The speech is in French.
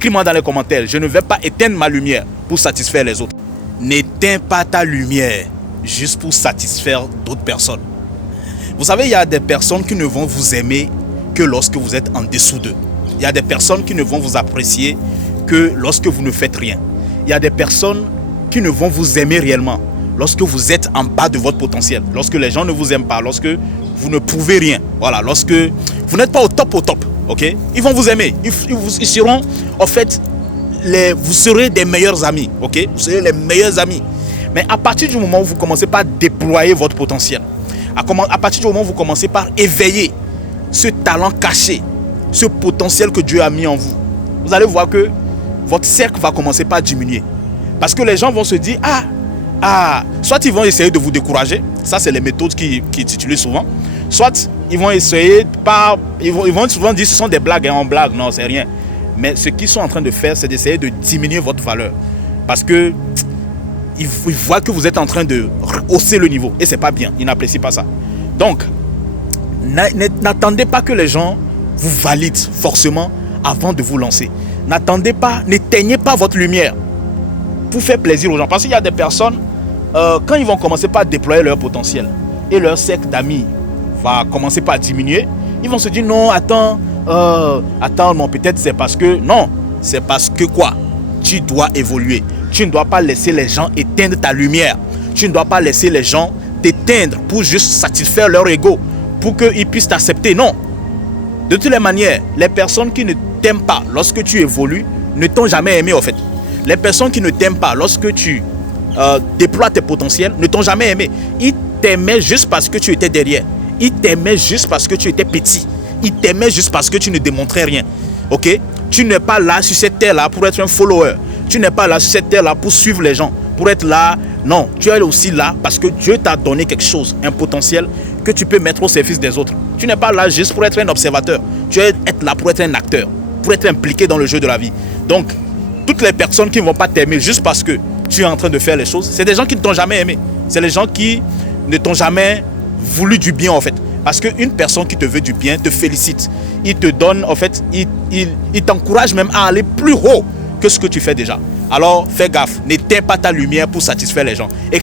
Écris-moi dans les commentaires. Je ne vais pas éteindre ma lumière pour satisfaire les autres. N'éteins pas ta lumière juste pour satisfaire d'autres personnes. Vous savez, il y a des personnes qui ne vont vous aimer que lorsque vous êtes en dessous d'eux. Il y a des personnes qui ne vont vous apprécier que lorsque vous ne faites rien. Il y a des personnes qui ne vont vous aimer réellement lorsque vous êtes en bas de votre potentiel. Lorsque les gens ne vous aiment pas, lorsque vous ne prouvez rien. Voilà, lorsque vous n'êtes pas au top, ok? Ils vont vous aimer. Ils seront, en fait, vous serez des meilleurs amis, ok? Vous serez les meilleurs amis. Mais à partir du moment où vous commencez par déployer votre potentiel, à partir du moment où vous commencez par éveiller ce talent caché, ce potentiel que Dieu a mis en vous, vous allez voir que votre cercle va commencer par diminuer. Parce que les gens vont se dire, soit ils vont essayer de vous décourager, ça c'est les méthodes qu'ils utilisent souvent, soit ils vont essayer ils vont souvent dire ce sont des blagues, en blague, non c'est rien. Mais ce qu'ils sont en train de faire, c'est d'essayer de diminuer votre valeur. Parce que ils voient que vous êtes en train de hausser le niveau. Et c'est pas bien, ils n'apprécient pas ça. Donc, n'attendez pas que les gens vous valident forcément avant de vous lancer. N'éteignez pas votre lumière pour faire plaisir aux gens. Parce qu'il y a des personnes, quand ils vont commencer par déployer leur potentiel et leur cercle d'amis va commencer par diminuer, ils vont se dire non, attends, non, peut-être c'est parce que... Non, c'est parce que quoi? Tu dois évoluer. Tu ne dois pas laisser les gens éteindre ta lumière. Tu ne dois pas laisser les gens t'éteindre pour juste satisfaire leur ego, pour qu'ils puissent t'accepter. Non. De toutes les manières, les personnes qui ne t'aiment pas lorsque tu évolues ne t'ont jamais aimé en fait. Les personnes qui ne t'aiment pas lorsque tu déploies tes potentiels ne t'ont jamais aimé. Ils t'aimaient juste parce que tu étais derrière. Ils t'aimaient juste parce que tu étais petit. Ils t'aimaient juste parce que tu ne démontrais rien. Ok? Tu n'es pas là sur cette terre-là pour être un follower. Tu n'es pas là sur cette terre-là pour suivre les gens, pour être là. Non, tu es aussi là parce que Dieu t'a donné quelque chose, un potentiel que tu peux mettre au service des autres. Tu n'es pas là juste pour être un observateur. Tu es être là pour être un acteur, pour être impliqué dans le jeu de la vie. Donc, toutes les personnes qui ne vont pas t'aimer juste parce que tu es en train de faire les choses, c'est des gens qui ne t'ont jamais aimé. C'est les gens qui ne t'ont jamais voulu du bien en fait. Parce qu'une personne qui te veut du bien te félicite. Il te donne, en fait, il t'encourage même à aller plus haut que ce que tu fais déjà. Alors, fais gaffe. N'éteins pas ta lumière pour satisfaire les gens. Et